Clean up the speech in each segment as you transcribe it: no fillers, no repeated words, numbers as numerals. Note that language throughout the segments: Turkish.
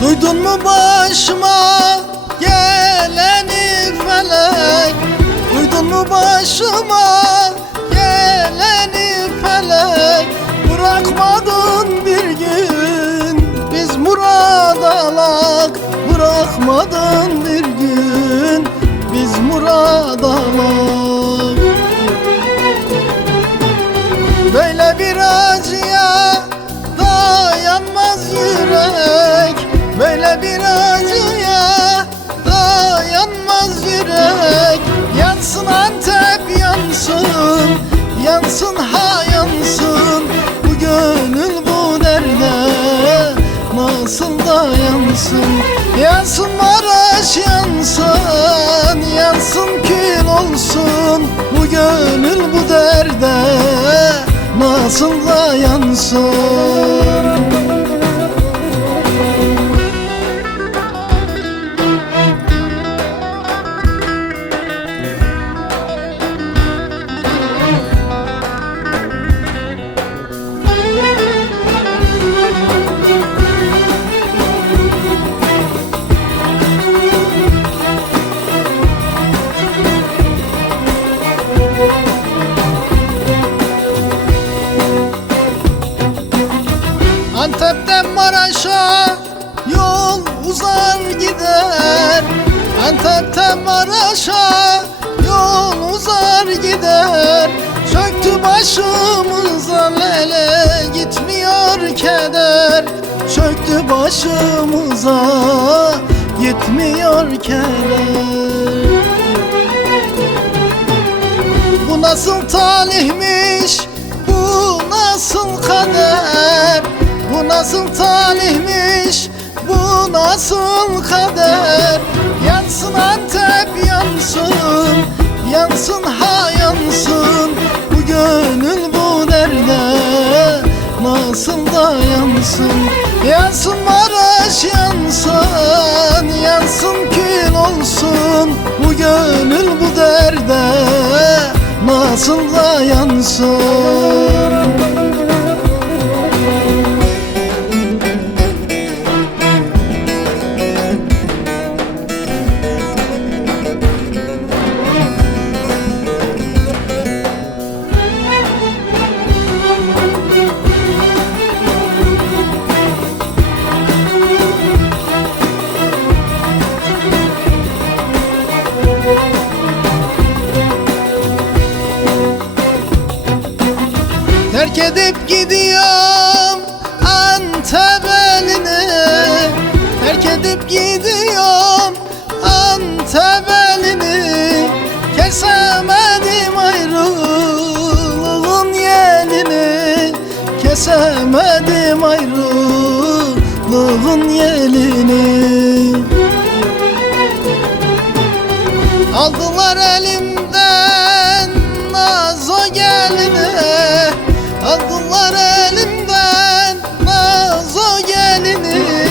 Duydun mu başıma geleni felek? Duydun mu başıma geleni felek? Bırakmadın bir gün biz murad alak, bırakmadın bir gün biz murad alak. Böyle bir acıya dayanmaz yürek, böyle bir acıya dayanmaz yürek. Yansın Antep yansın, yansın ha yansın, bu gönül bu derde nasıl dayansın? Yansın Maraş yansın, yansın kül olsun, bu gönül bu derde nasıl dayansın? Antep'ten Maraş'a yol uzar gider, Antep'ten Maraş'a yol uzar gider. Çöktü başımıza lele gitmiyor keder, çöktü başımıza gitmiyor keder. Bu nasıl talihmiş, bu nasıl kader? Bu nasıl talihmiş, bu nasıl kader? Yansın Antep yansın, yansın ha yansın, bu gönül bu derde nasıl dayansın? Yansın Maraş yansın, yansın kül olsun, bu gönül bu derde nasıl dayansın? Terk edip gidiyorum Antep elini, terk edip gidiyorum Antep elini. Kesemedim ayrılığın yelini, kesemedim ayrılığın yelini. Aldılar elimden nazo gelini, aldılar elimden nazo gelini.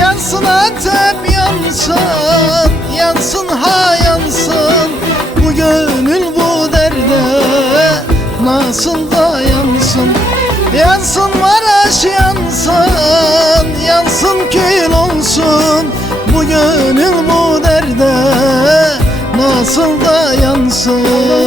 Yansın Antep yansın, yansın ha yansın, bu gönül bu derde nasıl dayansın? Yansın Maraş yansın, yansın kül olsun, bu gönül bu derde nasıl dayansın?